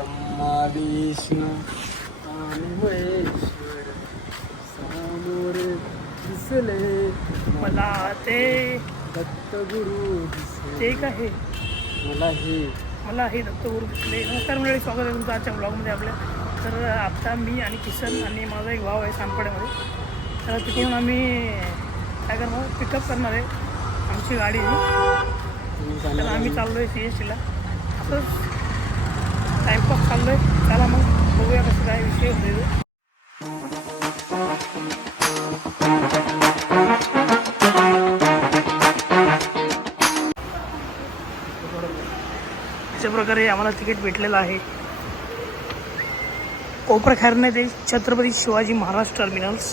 ब्रह्मा विष्णू आणि महेश्वर समोर दिसले मला ते दत्तगुरु दिसले. ते काय हे मला हे दत्तगुरु दिसले. नमस्कार मंडळी, स्वागत आहे तुमचं आजच्या ब्लॉगमध्ये आपल्या. तर आता मी आणि किसन आणि माझा एक भाव आहे सानपाड्यामध्ये. तर तिकडून आम्ही काय करणार, पिकअप करणार आहे आमची गाडी. तर आम्ही चाललो आहे CSTला. असंच टाईमपास चाललो आहे. चला मग बघूया कसं काय विषय होते. अशा प्रकारे आम्हाला तिकीट भेटलेलं आहे. कोपरखैरणे ते छत्रपती शिवाजी महाराज टर्मिनल्स.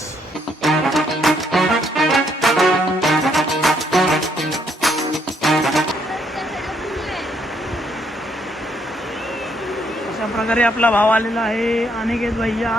अशा प्रकारे आपला भाव आलेला आहे, अनिकेत भैया.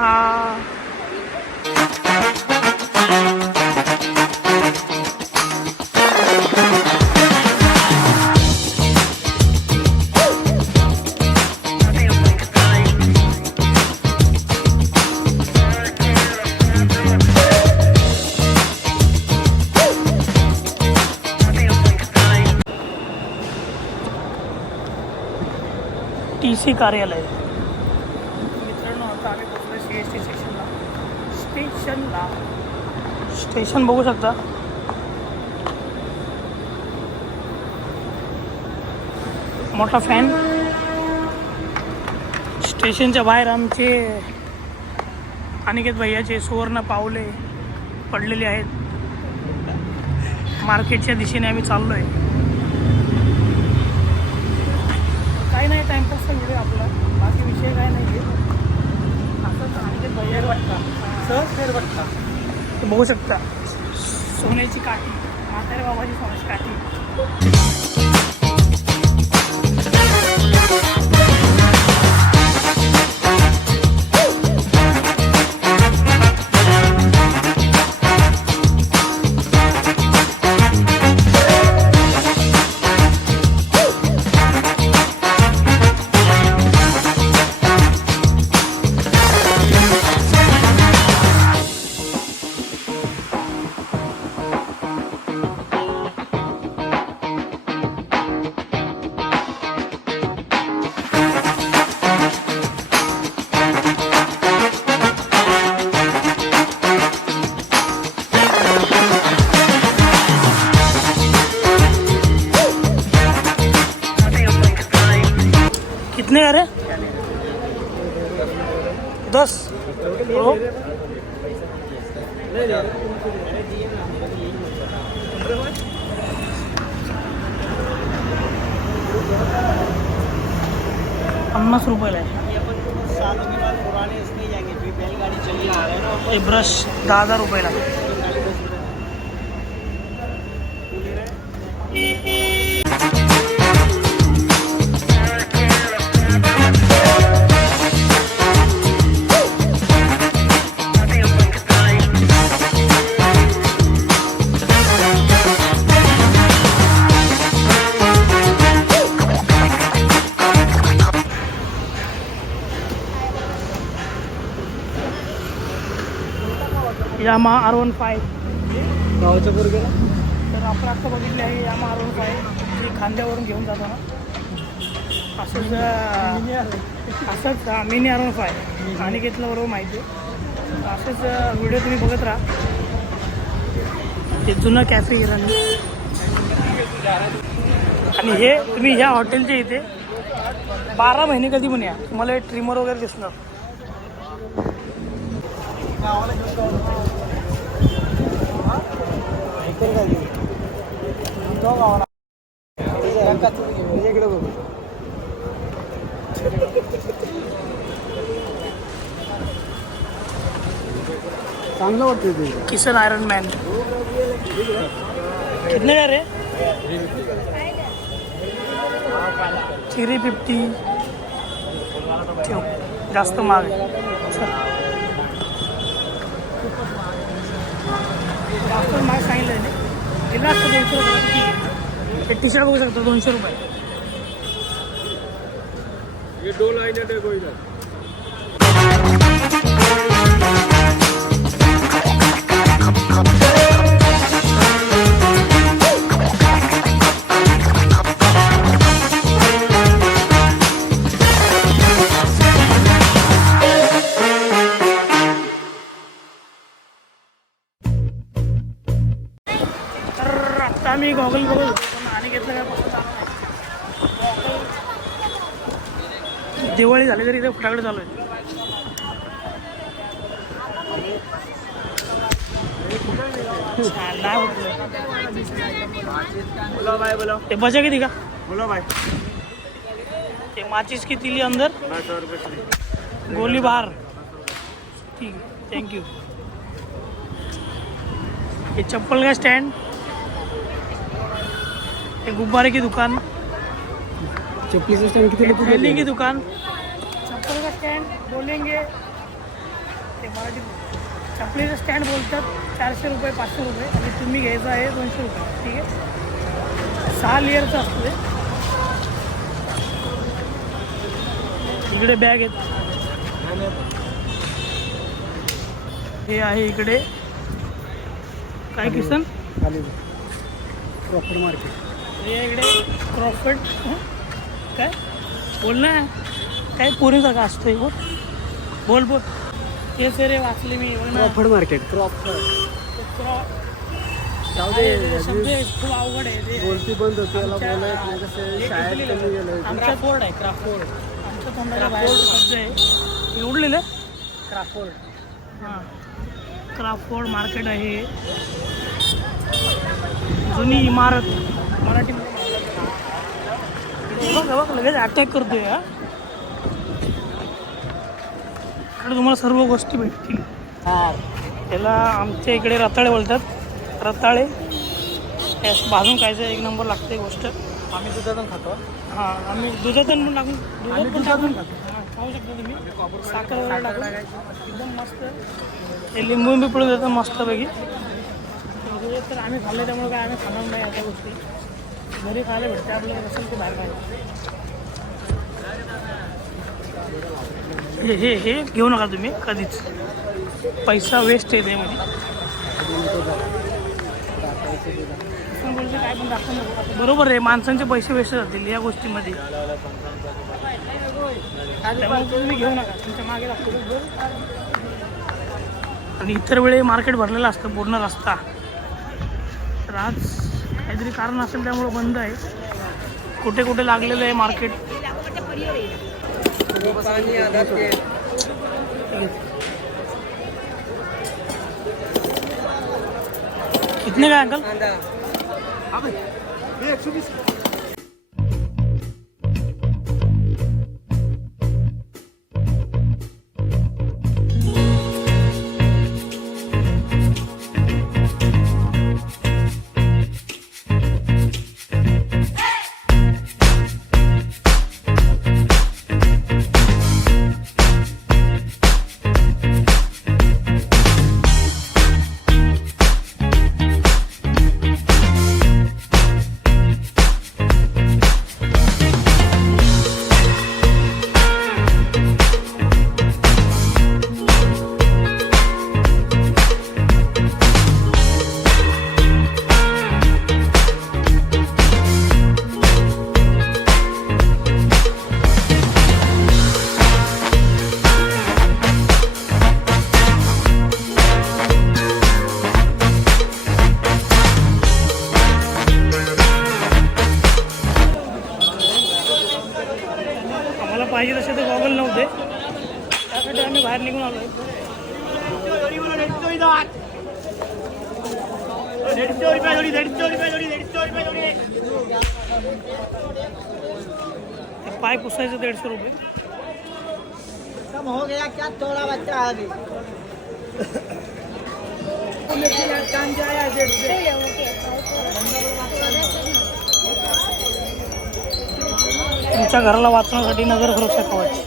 TC कार्यालय. मित्रांनो, आता आम्ही पोहोचलो CST स्टेशनला. स्टेशन बघू शकता. मोठा फॅन. स्टेशनच्या बाहेर आमचे अनिकेत भैयाचे सुवर्ण पावले पडलेले आहेत. मार्केटच्या दिशेने आम्ही चाललो आहे. काही नाही, टाईमपासचा व्हिडिओ आपला, बाकी विषय काय नाही आहे. असंच अनिकेत भैया सहज फेरबट्टा ते बघू शकता. सोन्याची काठी, म्हातारे बाबाची सोन्याची काठी. कितने आ रहे? 10. 50 रुपयाला आहे. ब्रश 10,000 रुपयाला. यामा R15 गावाच्या वर गेला तर आपण आता बघितले आहे. यामा R15 जे खांद्यावरून घेऊन जातो ना, असंच मिनी R15 आणि घेतलं बरोबर माहिती आहे. असंच व्हिडिओ तुम्ही बघत राहा. ते जुनं कॅफे इराणी. आणि हे तुम्ही ह्या हॉटेलच्या इथे 12 महिने कधी पण या, तुम्हाला ट्रिमर वगैरे दिसणार. चांगलं वाटतं ते. Kisan iron man. कितने का रे? 350. ठेव, जास्त महाग आहे. जास्त महाग सांगितलं आहे. गेला असतं 200 रुपये. टी शर्ट बघू शकतो 200 रुपये. ये 2 लाइनें देखो इधर. तर आत्ता आम्ही गॉगल बघत होतो पण आणि घेतलं काय पसंत आलं नाही. दिवाळी झाली तरी इथे फटाकडे चालू आहे. नाही बोलो भाई बोलो. ते बजा किती का बोलो भाई. ते माचीस किती ली अंदर 100 रुपये फ्री. गोली बाहर. ठीक है थैंक यू. ये चप्पल का स्टैंड, ये गुब्बारे की दुकान, चप्पलीचं स्टँड किती थैली की दुकान, चप्पल का स्टँड बोलेंगे ते मराठी. चपलीचं स्टँड बोलतात 400 रुपये 500 रुपये आणि तुम्ही घ्यायचं आहे 200 रुपये. ठीक आहे 6 लेअरचं असतं ते. इकडे बॅग आहेत. हे आहे इकडे काय किसन खाली प्रॉपर मार्केट. हे इकडे क्रॉफर्ड काय बोल ना काय पोरीचा का असतोय बोल बोल बोल. हे सर वाचले मी क्रॉफर्ड मार्केट. क्रॉफर्ड समजे खूप अवघड आहे ते. बोलती बंद होती याला बोलायच नाही. कसं शाळेत कमी गेलं. आमचा फोर्ड आहे क्राफ्टफोर्ड. आमच्या तोंडाच्या बाहेर शब्द आहे एवढलेलं क्राफ्टफोर्ड. हां क्राफ्टफोर्ड मार्केट आहे. जुनी इमारत मराठीमध्ये बघ बघ लगेच अटॅक करतोय. हा इकडे तुम्हाला सर्व गोष्टी भेटतील. त्याला आमच्या इकडे रताळे बोलतात. रताळे भाजून खायचं एक नंबर लागते गोष्ट. आम्ही दुधातून खातो. हां आम्ही दुधातून पण टाकून दुधातून खाऊ शकता तुम्ही. साखर वगैरे टाकून एकदम मस्त. हे लिंबू बिंबू पिळून देतात मस्तपैकी. तर आम्ही खाल्ले त्यामुळे काय आम्ही खाणार नाही अशा गोष्टी. घरी खायला भेटते आपल्याला कसं ते बाहेर खायला. हे हे हे घेऊ नका तुम्ही कधीच. पैसा वेस्ट आहे त्यामध्ये. काय पण दाखवू नको. बरोबर आहे माणसांचे पैसे वेस्ट जातील या गोष्टीमध्ये. त्यामुळे तुम्ही घेऊ नका. तुमच्या मागे लागतो. आणि इतर वेळी मार्केट भरलेलं असतं पूर्ण रस्ता. तर आज काहीतरी कारण असेल त्यामुळे बंद आहे. कुठे कुठे लागलेलं आहे मार्केट. कितने का अंकल? पाहिजे तसे ते गॉगल नव्हते. त्यासाठी आम्ही बाहेर निघून आलो. पाय पुसायचं 150 रुपये. हो गया क्या थोड़ा बच्चा आ गई. तुमच्या घराला वाचवण्यासाठी नगर सुरक्षा कवच.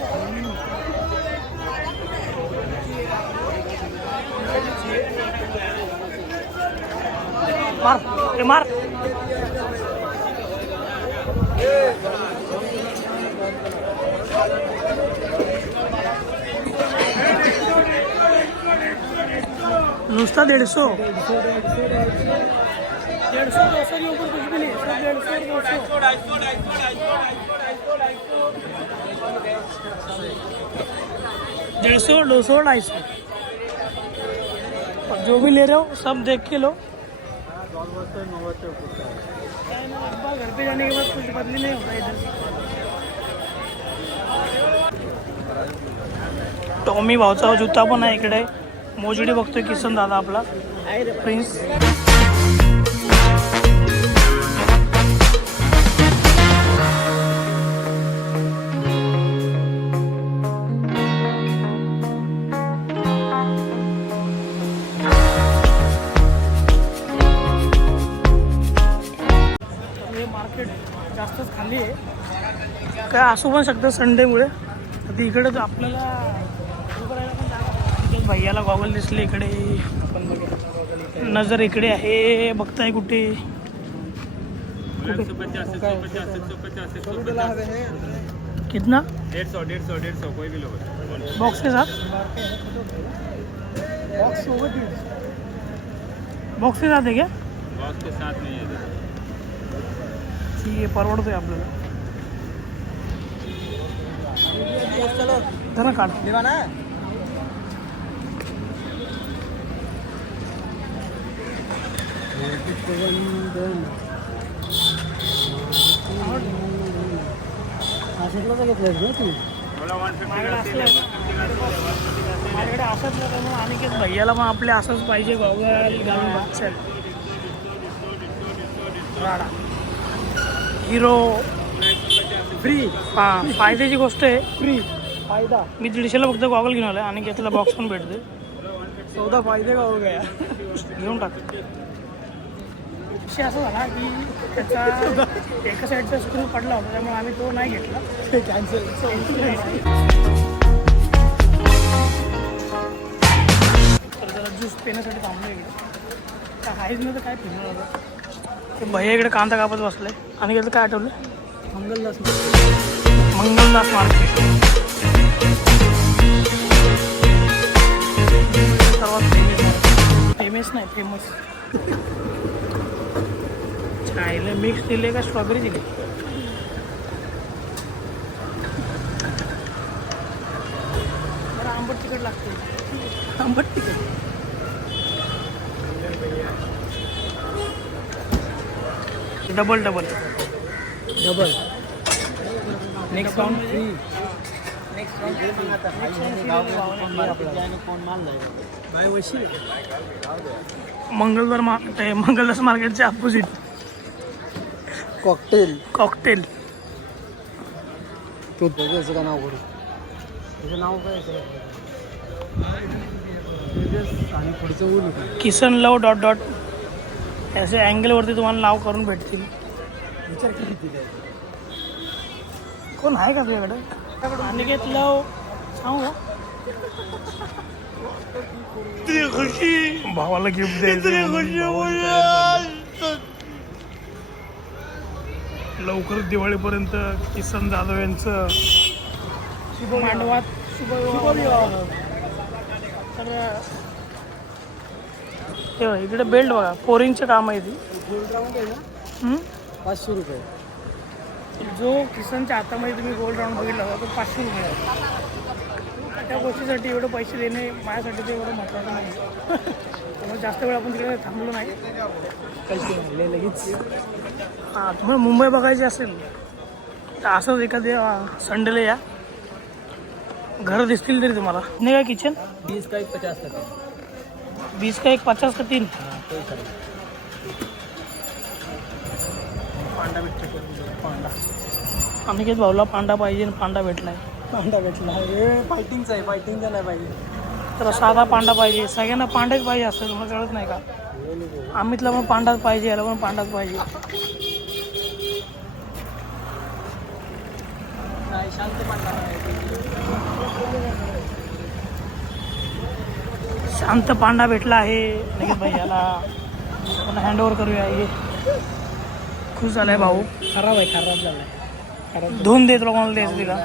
मार ते मार. नुसता 150 150 150 150 200 के ऊपर कुछ भी नहीं सब 150 200 250 और जो भी ले रहे हो सब देख के लो। घर पे जाने के बाद कुछ बदली नहीं होता इधर। टॉमी भाऊचा जुता पण आहे इकडे। मोजडी बघतोय किसन दादा आपला प्रिन्स। हे मार्केट जास्तच खाली आहे काय असू पण शकतं संडेमुळे। आता इकडे तर आपल्याला उभं राहायला पण जागा नाही। भैयाला गॉगल दिसले इकडे नजर इकडे आहे बघताय कुठे कितना 150 कोई भी लो। बॉक्स के साथ बॉक्स के साथ है क्या? बॉक्स के साथ नहीं है। ठीक आहे परवडतोय आपल्याला। धरा काढ माझ्याकडे असंच नाही आणि की भैयाला मग आपले असंच पाहिजे गॉगल घालून बघचल राडा हिरो फ्री। हां फायद्याची गोष्ट आहे फ्री फायदा। मी 150ला फक्त गॉगल घेऊन आला आणि घेतला बॉक्स पण भेटते। सौदा फायदे का हो गया घेऊन टाक। विषय असा झाला की त्याचा एका साईडचा स्क्रू पडला होता त्यामुळे आम्ही तो नाही घेतला कॅन्सल। तर जरा ज्यूस पिण्यासाठी थांबलो इकडे काय हायच नाही तर काय पिणार होतं ते भैया इकडे कांदा कापत बसले आणि घेतलं काय आठवलं मंगलदास मंगलदास मार्केट सर्वात फेमस नाही फेमस चायला मिक्स दिले का स्ट्रॉबेरी दिली जरा आंबट तिखट लागते आंबट तिखट double double double next round free. भाई वशी मंगलदास मार्केटच्या अपोजिट कॉकटेल कॉकटेल तो त्याचं का नाव करू त्याचं नाव काय आणि पुढचं बोलू किसन लव डॉट डॉट असे अँगलवरती तुम्हाला नाव करून भेटतील। विचार किती कोण आहे का तुझ्याकडे अनिकेत लव सांगू खुशी भावाला गिफ्ट द्यायचं लवकर दिवाळीपर्यंत किसन जाधव यांचं मांडवात शुभविवाह। तर इकडे बेल्ट बघा 4 इंच काम आहे ती गोल्ड राऊंड आहे ना 500 रुपये। जो किसनच्या हातामध्ये तुम्ही गोल्ड राऊंड बघितला होता तो 500 रुपये आहे। त्या गोष्टीसाठी एवढे पैसे देणे माझ्यासाठी ते एवढं महत्त्वाचं नाही त्यामुळे जास्त वेळ आपण तिकडे थांबलो नाही लगेच। हां तुम्हाला मुंबई बघायची असेल तर असंच एखाद्या संडेला या घर दिसतील तरी तुम्हाला नाही काय किचन 20 का 1 50 का 20 का 1 50 का 3 पांडा भेटतो पांडा अनिकेत भाऊला पांडा पाहिजे आणि पांडा भेटलाय पांडा भेटला हे फायटिंगचा आहे फायटिंगचा नाही पाहिजे तर साधा पांडा पाहिजे सगळ्यांना पांडाच पाहिजे असं तुम्हाला कळत नाही का अमितला पण पांडाच पाहिजे याला पण पांडाच पाहिजे शांत पांडा भेटला आहे लगेच भैयाला आपण हँडओव्हर करूया हे खुश झालाय भाऊ खराब झालाय धुवून दे तुला कोणाला द्यायचं तिला.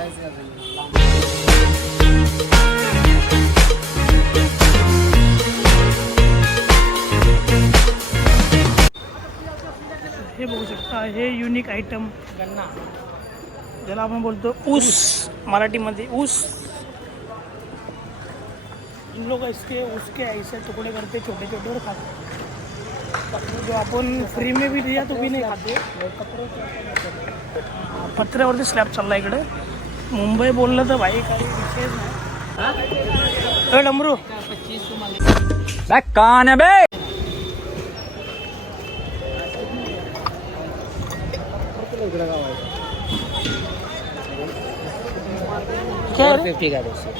हे बघू शकता, हे युनिक आयटम गन्ना, ज्याला आपण बोलतो ऊस मराठीमध्ये ऊस. इन लोग इसके उसके ऐसे टुकड़े करते छोटे छोटे और खाते. जो आपण फ्री में भी दिया तो भी नहीं खाते. पत्र्यावरती स्लॅब चालला इकडे. मुंबई बोललं तर भाई काही विषयच नाही. डमरू कौन है बे? क्या है रे? 50 का 200.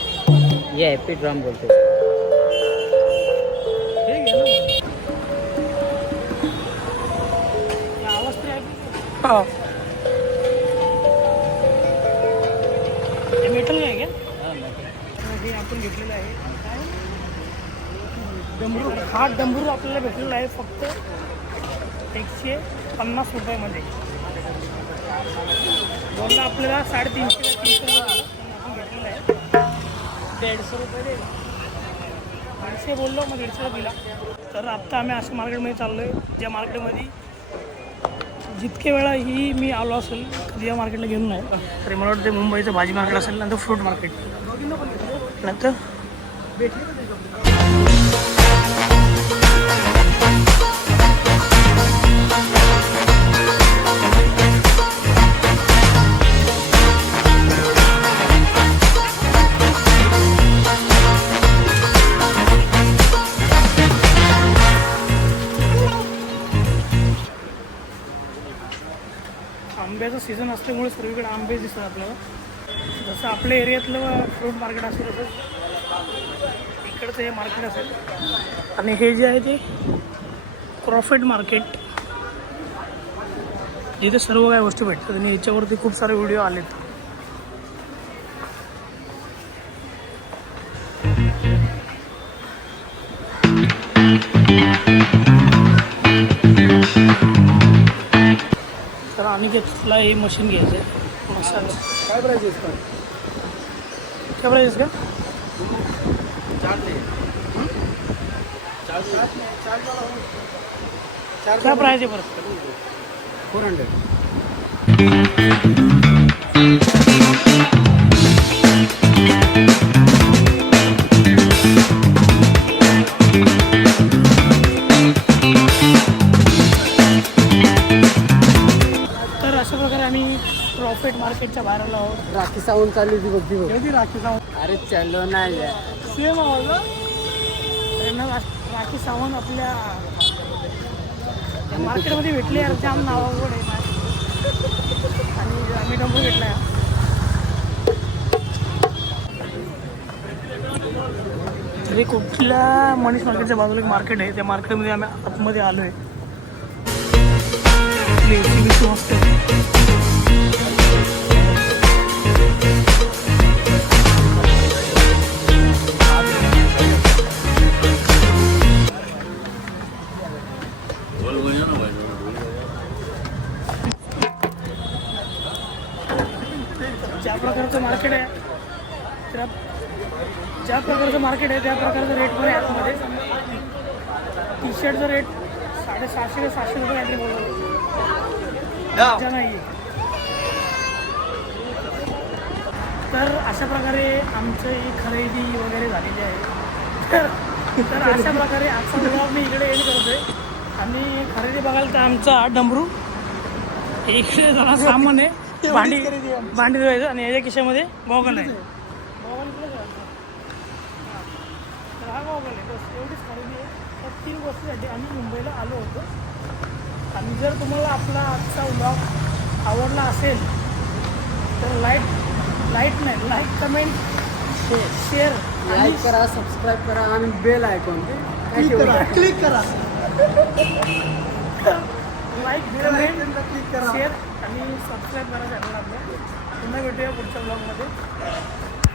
ये हैप्पी ड्रम बोलते हैं. हाँ. हे मेटल नाही आहे का? हे आपण घेतलेलं आहे. काय? डमरू. हा डमरू आपल्याला भेटलेला आहे फक्त 150 रुपयामध्ये. बोलला आपल्याला 350 300 रुपये आपण घेतलेलं आहे. 150 रुपये दे. 150 बोललो मग 150 दिला. तर आत्ता आम्ही अशा मार्केटमध्ये चाललो आहे, ज्या मार्केटमध्ये जितके वेळा ही मी आलो असेल कधी या मार्केटला घेऊन नाही. तरी मला वाटतं मुंबईचं भाजी मार्केट असेल, नंतर फ्रूट मार्केट, नंतर आंब्याचं सीझन असल्यामुळे सर्वीकडे आंबे दिसतात आपल्याला. जसं आपल्या एरियातलं फ्रूट मार्केट असेल तसंच इकडचं हे मार्केट असेल. आणि हे जे आहे ते क्रॉफर्ड मार्केट, जिथे सर्व काही वस्तू भेटतात. आणि याच्यावरती खूप सारे व्हिडिओ आलेत. तर आणि त्याला हे मशीन घ्यायचं आहे मसाज. काय प्राइस आहे इसका? काय प्राईस का? काय प्राईस आहे परत? 400. तर अशा प्रकारे आम्ही प्रॉफिट मार्केटच्या बाहेर आलो आहोत. राखी सावंत चालली होती बघ ती बघ. कधी राखी सावंत अरे चलो नाही सेम आवाज. त्यांना राखी सावंत आपल्या मार्केटमध्ये भेटले यार. जाम नावावर आहे ना. आणि आम्ही डंबू घेतला आहे. तरी कुठल्या मनीष मार्केटच्या बाजूला एक मार्केट आहे, त्या मार्केटमध्ये आम्ही आतमध्ये आलो आहे. एक्झिबिशन असते. ज्या प्रकारचं मार्केट आहे ज्या प्रकारचं मार्केट आहे त्या प्रकारचं रेट पण आहे आतमध्ये. टी शर्टचा रेट 750 ते 700 रुपये काहीतरी बोलतो नाही. तर अशा प्रकारे आमचं ही खरेदी वगैरे झालेली आहे. तर अशा प्रकारे आजचा ब्लॉग मी इकडे एंड करतोय. आणि खरेदी बघाल तर आमचा डमरू इकडे जरा सामान आहे. भांडी धुवायचं. आणि याच्या खिशामध्ये गॉगल आहे. गॉगल इकडे जायचं. तर हा गॉगल आहे. बस एवढीच खरेदी आहे. तर 3 गोष्टीसाठी आम्ही मुंबईला आलो होतो. आणि जर तुम्हाला आपला आजचा व्लॉग आवडला असेल तर लाईक कमेंट शेअर लाईक करा, सबस्क्राईब करा आणि बेल आयकॉन क्लिक करा. लाईक कमेंट शेअर आणि सबस्क्राईब करा चॅनल आपलं. पुन्हा भेटूया पुढच्या ब्लॉगमध्ये.